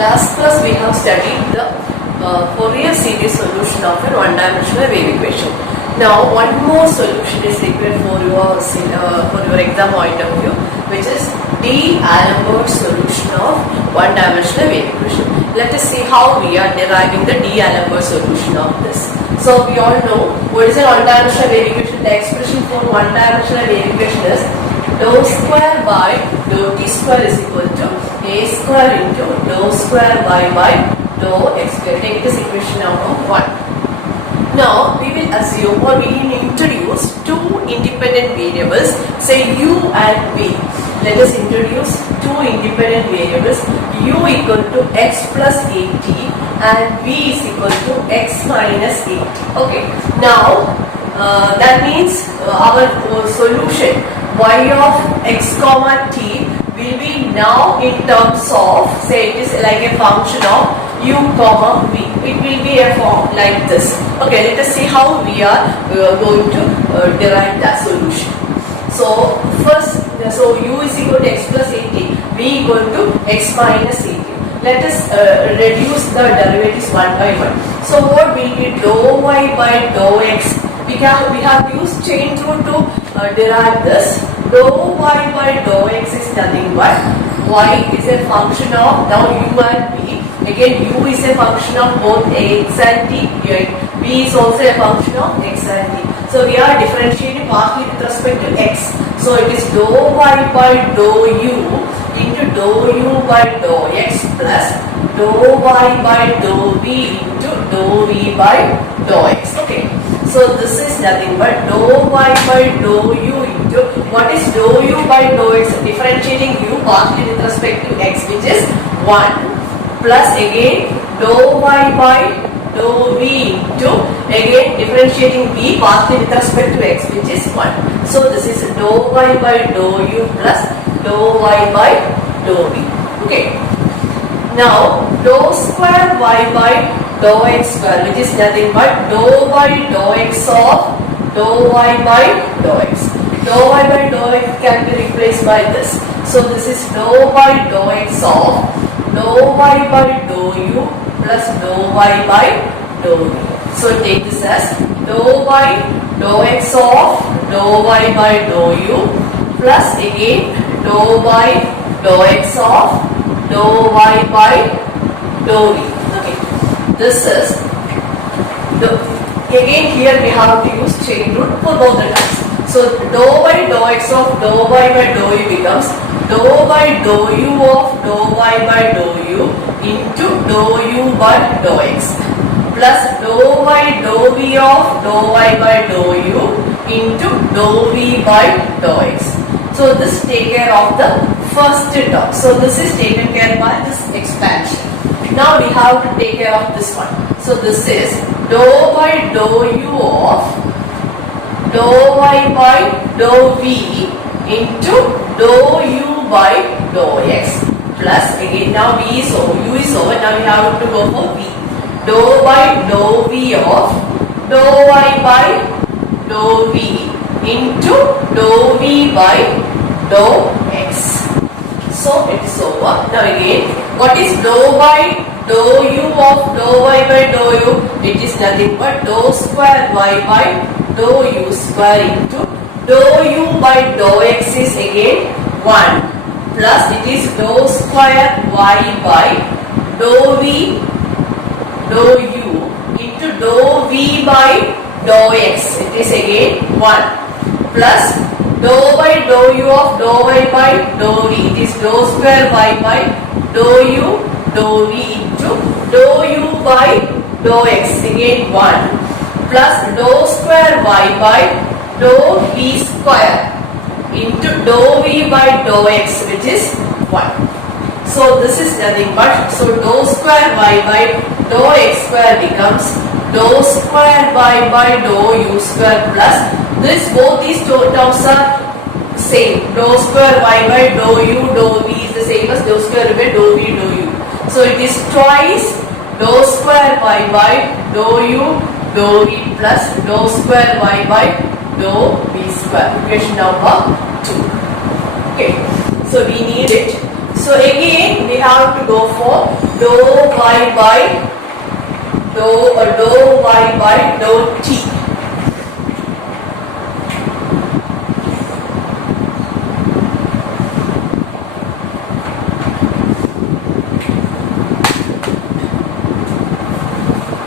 last class we have studied the Fourier series solution of a one-dimensional wave equation. Now one more solution is required for your exam point of view, which is D'Alembert solution of one-dimensional wave equation. Let us see how we are deriving the D'Alembert solution of this. So we all know what is a one-dimensional wave equation. The expression for one-dimensional wave equation is dou square by dou t square is equal to a square into dou square y by dou x square. Take this equation number 1. Now we will assume or we will introduce two independent variables, say u and v. Let us introduce two independent variables, u equal to x plus 80 and v is equal to x minus 80. Okay. Now that means our solution y of x comma t will be now in terms of, say it is like a function of u comma v. It will be a form like this. Okay, let us see how we are going to derive that solution. So first, so u is equal to x plus 80, v equal to x minus 80. Let us reduce the derivatives one by one. So what will be dou y by dou x? We have used chain rule to derive this. Dou y by dou x is nothing but y is a function of now u and v. Again, u is a function of both x and t. V is also a function of x and t. So we are differentiating partly with respect to x. So it is dou y by dou u into dou u by dou x plus dou y by dou v into dou v by dou x. Okay. So this is nothing but dou y by dou u into what is dou u by dou x? Differentiating u partly with respect to x, which is 1 plus again dou y by dou v into again differentiating v partly with respect to x, which is 1. So this is dou y by dou u plus dou y by dou v. Okay. Now dou square y by dou x square, which is nothing but dou by dou x of dou y by dou x. Dou y by dou x can be replaced by this. So this is dou by dou x of dou y by dou u plus dou y by dou v. So take this as dou by dou x of dou y by dou u plus again dou by dou x of dou y by dou v. Okay. This is again here we have to use chain rule for both the terms. So dou by dou x of dou y by dou u becomes dou by dou u of dou y by dou u into dou u by dou x plus dou y dou v of dou y by dou u into dou v by dou x. So this take care of the first term. So this is taken care by this expansion. Now we have to take care of this one. So this is dou by dou u of dou y by dou v into dou u by dou x plus again now v is over, u is over, now we have to go for v. Dou by dou v of dou y by dou v into dou v by dou x. So it is over. Now again, what is dou by dou u of dou y by dou u? It is nothing but dou square y by dou u square into dou u by dou x is again 1 plus it is dou square y by dou v dou u into dou v by dou x. It is again 1 plus dou by dou u of dou y by dou v. It is dou square y by dou u dou v into dou u by dou x again 1 plus dou square y by dou v square into dou v by dou x, which is 1. So this is nothing but, so dou square y by dou x square becomes dou square y by dou u square plus this, both these terms are same. Dou square y by dou u dou v is the same as dou square by dou v dou u. So it is twice dou square y by dou u dou v plus dou square y by dou v square. Equation number 2. Okay. So we need it. So again we have to go for dou y by dou y by dou t.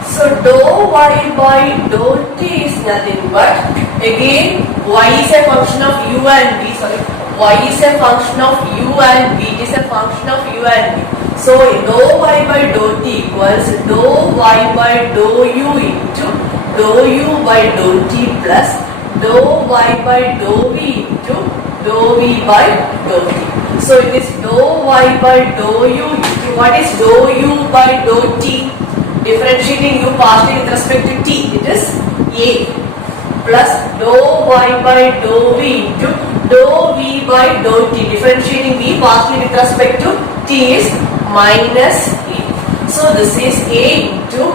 So dou y by dou t is nothing but, again y is a function of u and v, y is a function of u and v, it is a function of u and v. So dou y by dou t equals dou y by dou u into dou u by dou t plus dou y by dou v into dou v by dou t. So it is dou y by dou u into, what is dou u by dou t? Differentiating u partially with respect to t, it is a, plus dou y by dou v into dou v by dou t. Differentiating v partially with respect to t is minus a. So this is a into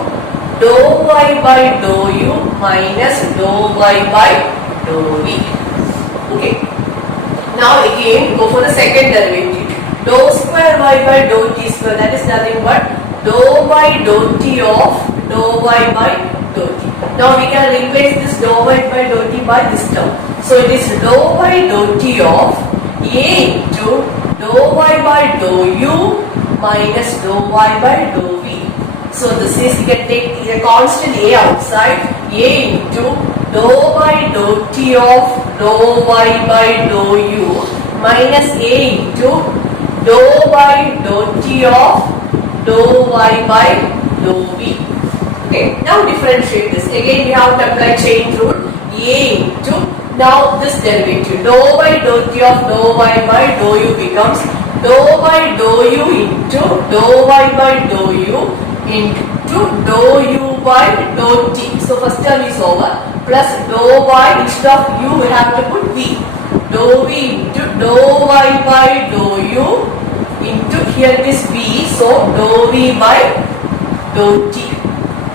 dou y by dou u minus dou y by dou v. Okay. Now again go for the second derivative. Dou square y by dou t square, that is nothing but dou by dou t of dou y by dou t. Now we can replace this dou y by dou t by this term. So it is dou by dou t of a into dou y by dou u minus dou y by dou v. So this is, you can take a constant a outside, a into dou by dou t of dou y by dou u minus a into dou by dou t of dou y by dou v. Okay, now differentiate this. Again we have to apply chain rule. A into, now this derivative dou by dou t of dou y by dou u becomes dou by dou u into dou y by dou u into dou u by dou t. So first term is over, plus dou y, instead of u we have to put v. Dou v into dou y by dou u into, here it is v, so dou v by dou t.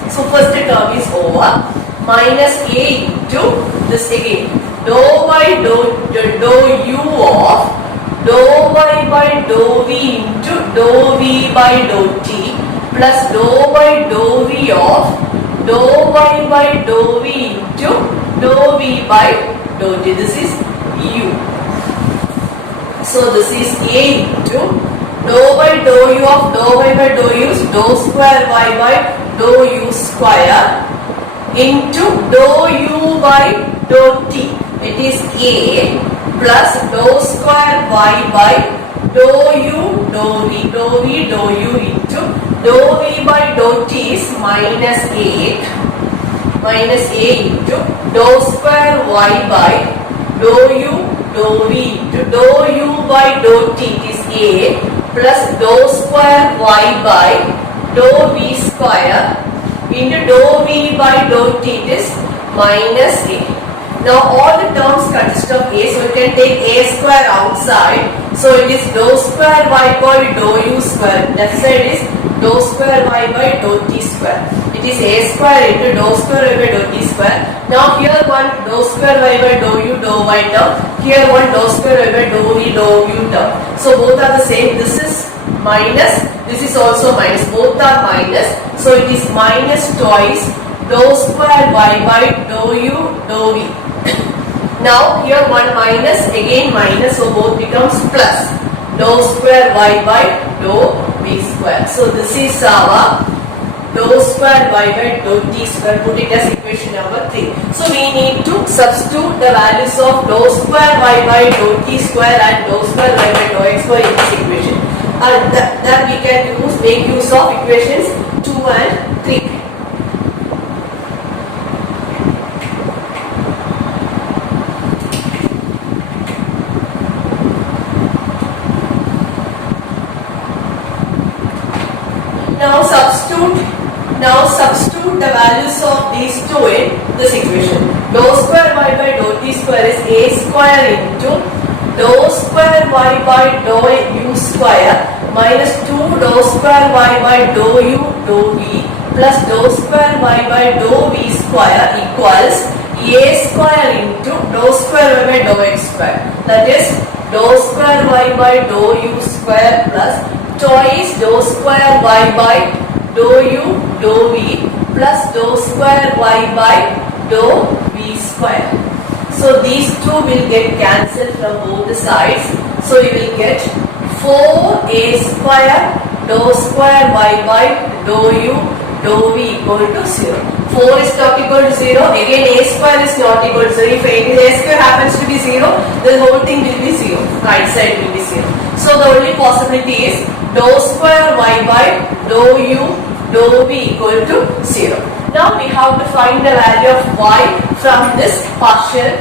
So first term is over, minus a into this again dou by dou u of dou y by dou v into dou v by dou t plus dou by dou v of dou y by dou v into dou v by dou t. This is u. So this is a into dou by dou u of dou y by dou u is dou square y by dou u square into dou u by dou t. It is a plus dou square y by dou u dou v dou u into dou v by dou t is minus a into dou square y by dou u dou v into dou u by dou t is a plus dou square y by dou v square into dou v by dou t is minus a. Now all the terms consist of a, so you can take a square outside. So it is dou square y by dou u square. That side is dou square y by dou t square. It is a square into dou square y by dou t square. Now here one dou square y by dou u dou y term. Here one dou square y by dou v dou u term. So both are the same. This is minus. This is also minus. Both are minus. So it is minus twice dou square y by dou u dou v. Now here one minus, again minus, so both becomes plus dou square y by dou v square. So this is our dou square y by dou t square. Put it as equation number 3. So we need to substitute the values of dou square y by dou t square and dou square y by dou x square in this equation. And that we can make use of equations 2 and 3. Now substitute the values of these two in this equation. Dou square y by dou t square is a square into dou square y by dou u square minus 2 dou square y by dou u dou v plus dou square y by dou v square equals a square into dou square y by dou x square. That is dou square y by dou u square square plus twice dou square y by dou u dou v plus dou square y by dou v square. So these two will get cancelled from both the sides. So you will get 4a square dou square y by dou u dou v equal to 0. 4 is not equal to 0. Again a square is not equal to 0. If a square happens to be 0, the whole thing will be 0. Right side will be 0. So the only possibility is dou square y by dou u dou v equal to 0. Now we have to find the value of y from this partial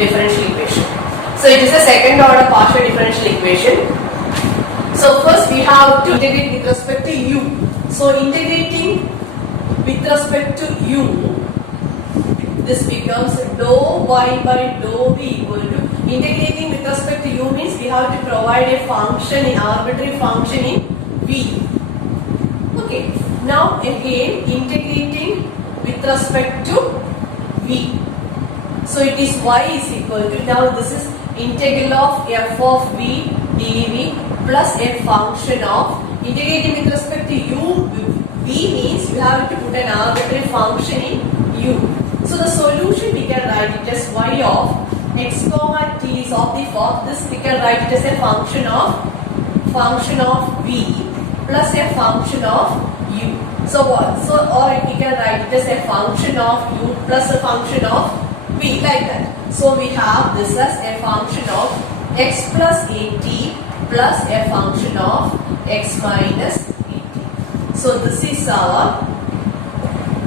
differential equation. So it is a second order partial differential equation. So first we have to integrate with respect to u. So integrating with respect to u, this becomes dou y by dou v equal to, integrating with respect to u means we have to provide a function, an arbitrary function in v. Okay, now again integrating with respect to v. So it is y is equal to, now this is integral of f of v dv plus a function of, integrating with respect to u, v means you have to put an arbitrary function in u. So the solution we can write it as y of x comma t is of the form, this we can write it as a function of v plus a function of u. So what? So or we can write it as a function of u plus a function of v, like that. So we have this as a function of x plus at plus a function of x minus at. So this is our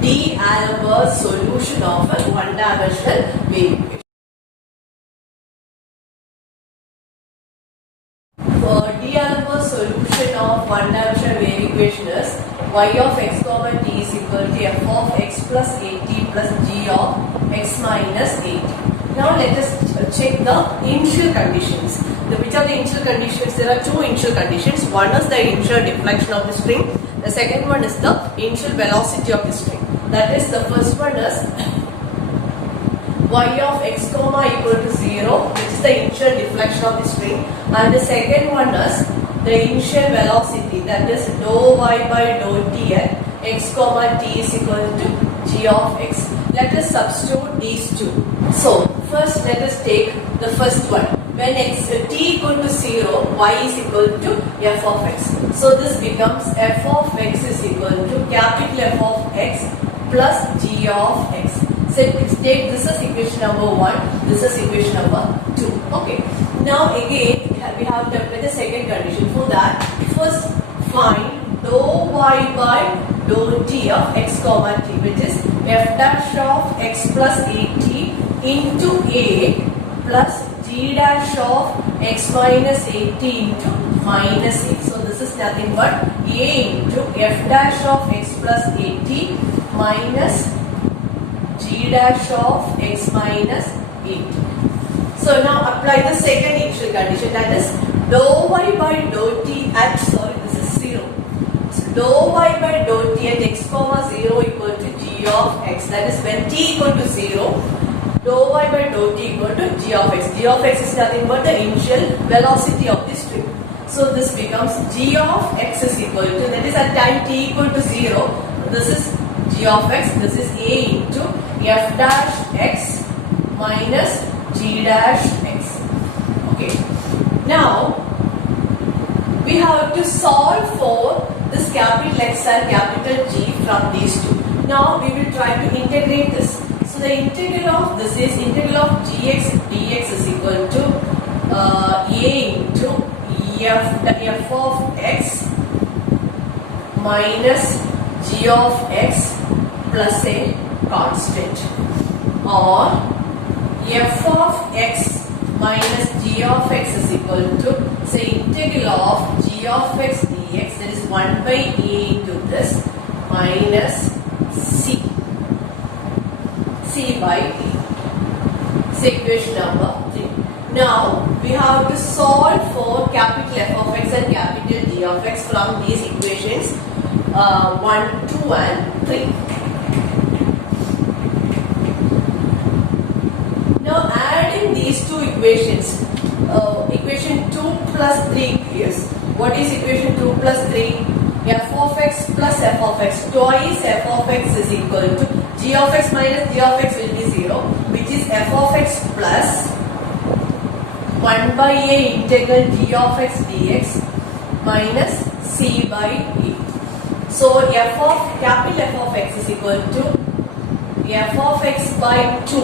D'Alembert solution of a one-dimensional wave equation. D'Alembert solution of one-dimensional wave equation is y of x comma t is equal to f of x plus at plus g of x minus at. Now let us check the initial conditions. Which are the initial conditions? There are two initial conditions. One is the initial deflection of the string. The second one is the initial velocity of the string. That is, the first one is y of x comma equal to 0, which is the initial deflection of the string. And the second one is the initial velocity, that is dou y by dou t at x comma t is equal to g of x. Let us substitute these two. So first let us take the first one. When t equal to 0, y is equal to f of x. So this becomes f of x is equal to capital F of x plus g of x. So take this is equation number 1, this is equation number 2. Okay. Now again we have to apply the second condition. For that, first find dou y by dou t of x comma t, which is f dash of x plus at into a plus g dash of x minus at into minus a. So this is nothing but a into f dash of x plus at minus g dash of x minus 8. So now apply the second initial condition, that is dou y by dou t at, this is 0. So dou y by dou t at x comma 0 equal to g of x. That is when t equal to 0, dou y by dou t equal to g of x. G of x is nothing but the initial velocity of the string. So this becomes g of x is equal to, that is at time t equal to 0, this is g of x, this is a into f dash x minus g dash x. Okay. Now we have to solve for this capital X and capital G from these two. Now we will try to integrate this. So the integral of this is integral of gx dx is equal to a into f of x minus g of x plus a constant, or f of x minus g of x is equal to, say, integral of g of x dx, that is 1 by a into this minus c by a. So equation number 3. Now we have to solve for capital F of x and capital G of x from these equations 1, 2 and 3. Now adding these two equations, equation 2 plus 3 gives What is equation 2 plus 3? F of x plus f of x. Twice f of x is equal to g of x minus g of x will be 0, which is f of x plus 1 by a integral g of x dx minus c by e. So f of capital F of x is equal to f of x by 2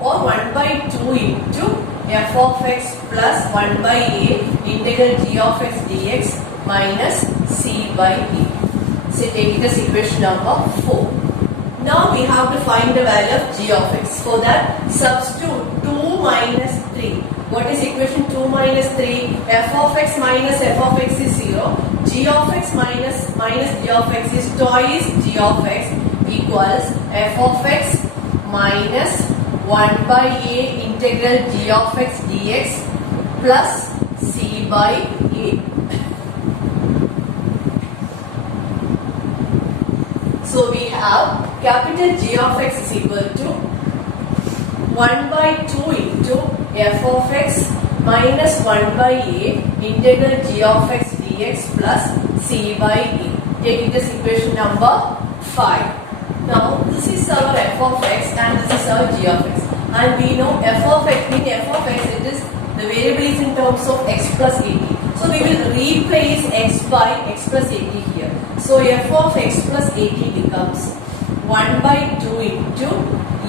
or 1 by 2 into f of x plus 1 by a integral g of x dx minus c by e. So take it as equation number 4. Now we have to find the value of g of x. For that, substitute 2 minus 3. What is equation 2 minus 3? F of x minus f of x is 0. G of x minus g of x is twice g of x equals f of x minus 1 by a integral g of x dx plus c by a. So we have capital G of x is equal to 1 by 2 into f of x minus 1 by a integral g of x dx plus c by e. Take it as equation number 5. Now this is our f of x and this is our g of x. And we know f of x, in f of x it is the variable is in terms of x plus 80. So we will replace x by x plus 80 here. So f of x plus 80 becomes 1 by 2 into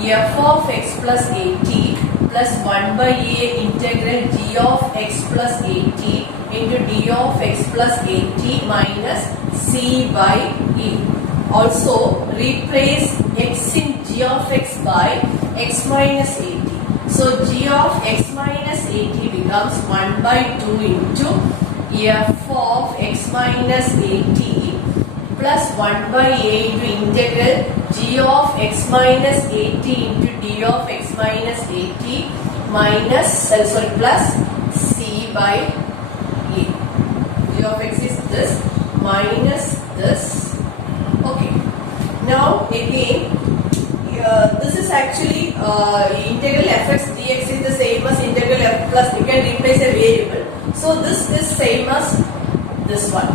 f of x plus 80 plus 1 by a integral g of x plus 80 into d of x plus 80 minus c by e. Also replace x in g of x by x minus 80. So g of x minus 80 becomes 1 by 2 into f of x minus 80 plus 1 by a into integral g of x minus 80 into d of x minus 80 minus plus c by e. G of x is this minus this. Okay. Now again, this is actually integral fx dx is the same as integral f plus. You can replace a variable. So this is same as this one,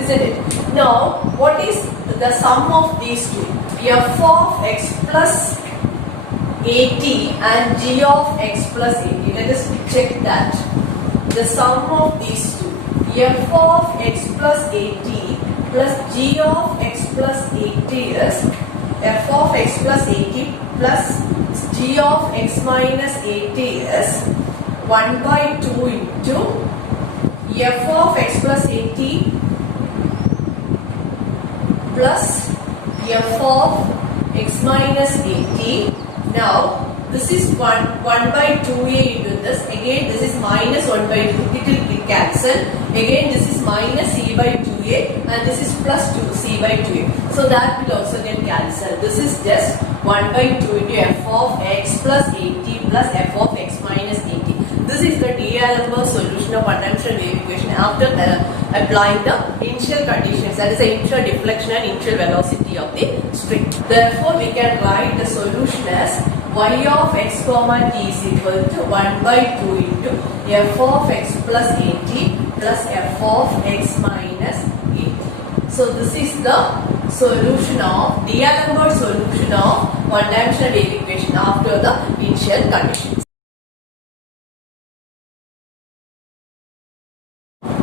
isn't it? Now what is the sum of these two? F of x plus 80 and g of x plus 80. Let us check that. The sum of these two, f of x plus 80 plus g of x plus 80 is f of x plus 80 plus g of x minus 80 is 1 by 2 into f of x plus 80 plus f of x minus 80. Now this is 1 by 2a into this. Again this is minus 1 by 2. It will be cancelled. Again this is minus c by 2a and this is plus 2c by 2a. So that will also get cancelled. This is just 1 by 2 into f of x plus 80 plus f of x minus 80. This is the D'Alembert solution of one-dimensional wave equation after applying the initial conditions, that is the initial deflection and initial velocity of the string. Therefore, we can write the solution as y of x comma t is equal to 1 by 2 into f of x plus 80 plus f of x minus 80. So this is the solution of D'Alembert solution of one-dimensional wave equation after the initial conditions.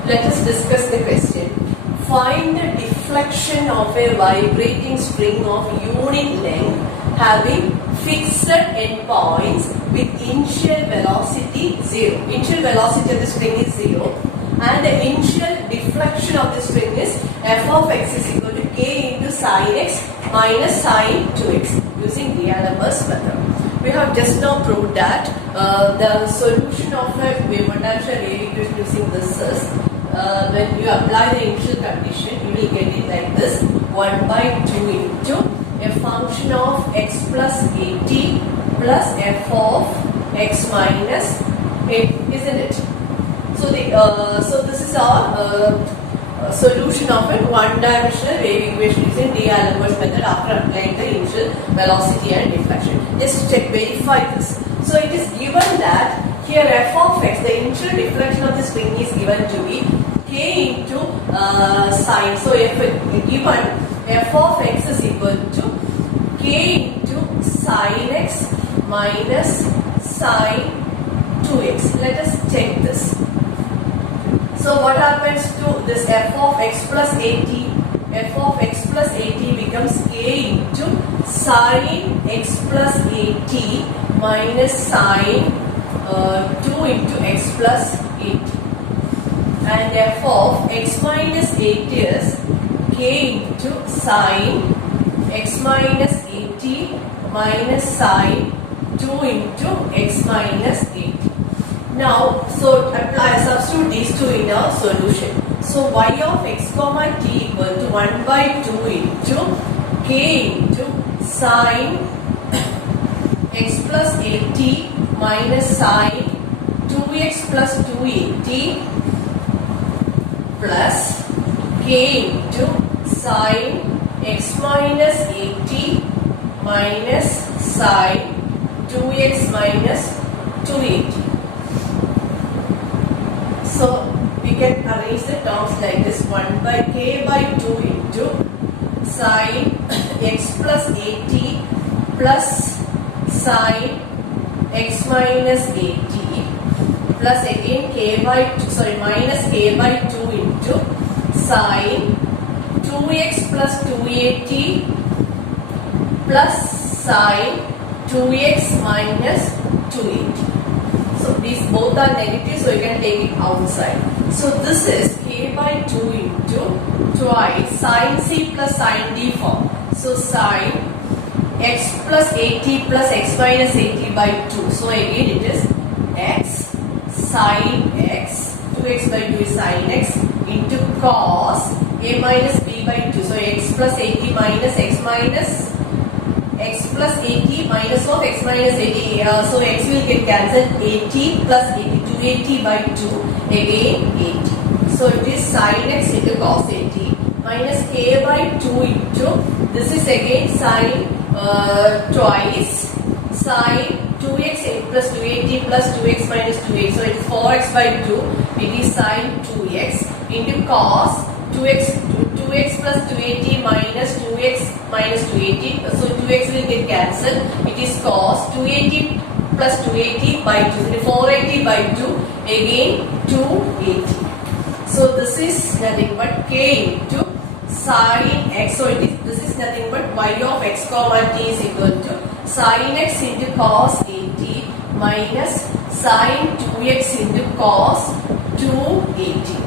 Let us discuss the question. Find the deflection of a vibrating string of unit length having fixed endpoints with initial velocity 0. Initial velocity of the string is 0 and the initial deflection of the string is f of x is equal to k into sin x minus sin 2x using D'Alembert's method. We have just now proved that the solution of a one-dimensional wave equation using this is when you apply the initial condition, you will get it like this: 1 by 2 into a function of x plus 80 plus f of x minus 8, isn't it? So this is our solution of a one-dimensional wave equation using D'Alembert's method after applying the initial velocity and deflection. Just check, verify this. So it is given that here f of x, the initial deflection of the spring is given to be k into sine. So if given f of x is equal to k into sine x minus sine 2x. Let us check this. So what happens to this f of x plus at? F of x plus at becomes k into sine x plus at minus sine 2 into x plus 8. And f of x minus 8 is k into sine x minus 80 minus sine 2 into x minus 8. Now, so substitute these two in our solution. So y of x comma t equal to 1 by 2 into k into sine x plus 80 minus sine 2x plus 280 plus k into sine x minus 80 minus sine 2x minus 280. So we can arrange the terms like this: 1 by k by 2 into sine x plus 80 plus sine x minus 80 plus again minus k by 2 into sine 2x plus 280 plus sine 2x minus 280. So these both are negative, so you can take it outside. So this is k by 2 into twice sine c plus sine d form. So sine x plus 80 plus x minus 80 by 2. So again it is x sine x, 2x by 2 is sine x into cos a minus b by 2. So x plus 80 minus x minus x plus 80 minus of x minus 80. So x will get cancelled. 80 plus 80, 280 by 2, again 80. So it is sine x into cos 80 minus k by 2 into, this is again sine twice sine 2x plus 280 plus 2x minus 280. So it is 4x by 2. It is sine 2x into cos 2x plus 280 minus 2x minus 280. So 2x will get cancelled. It is cos 280 plus 280 by 2. So 480 by 2, again 280. So this is nothing but k into sine x. So this is nothing but y of x comma t is equal to sine x into cos 80 minus sine 2x into cos 280.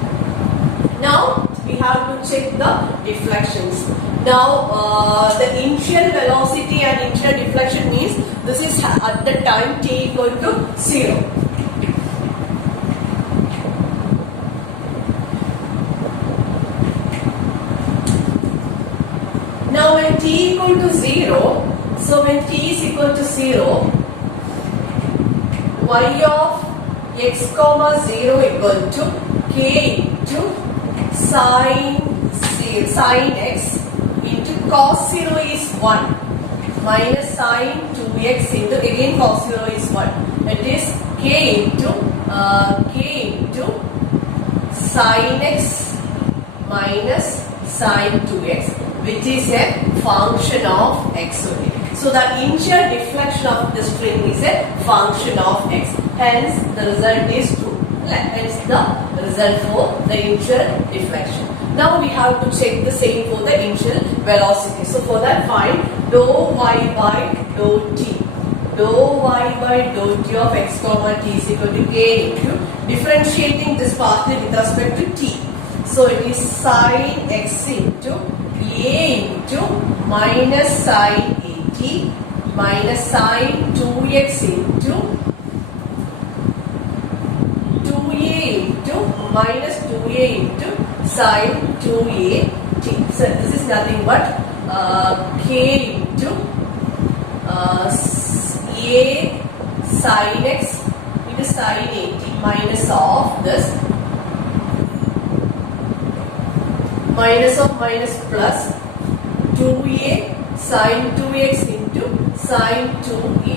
Now we have to check the deflections. Now the initial velocity and initial deflection means this is at the time t equal to 0. Now when t equal to 0, so when t is equal to 0, y of x comma 0 equal to k into sine x into cos 0 is 1 minus sine 2x into again cos 0 is 1. It is k into sine x minus sine 2x, which is a function of x only. So the initial deflection of the string is a function of x. Hence the result is true. Hence the result for the initial deflection. Now we have to check the same for the initial velocity. So for that find dou y by dou t. Dou y by dou t of x comma t is equal to k into differentiating this partly with respect to t. So it is sine x into a into minus sine 80 minus sine 2x into 2a into minus 2a into sine 2a t. So this is nothing but k into a sine x into sine 80 minus of this minus of minus plus 2a sine 2x into sine 2a.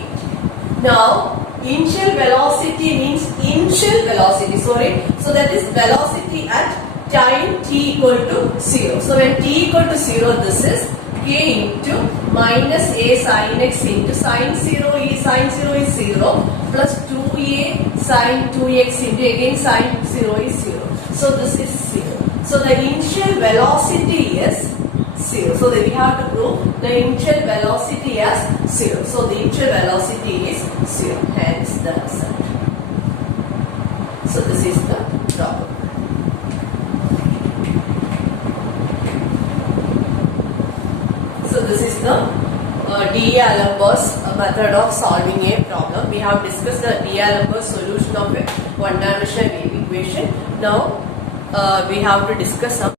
Now initial velocity means initial velocity, sorry. So that is velocity at time t equal to 0. So when t equal to 0, this is k into minus a sin x into sin 0 is 0 plus 2a sin 2x into again sin 0 is 0. So this is 0. So the initial velocity is 0. So then we have to prove the initial velocity as 0. So the initial velocity is 0. Hence the result. So this is the problem. So this is the D'Alembert's method of solving a problem. We have discussed the D'Alembert's solution of a one-dimensional wave equation. Now we have to discuss some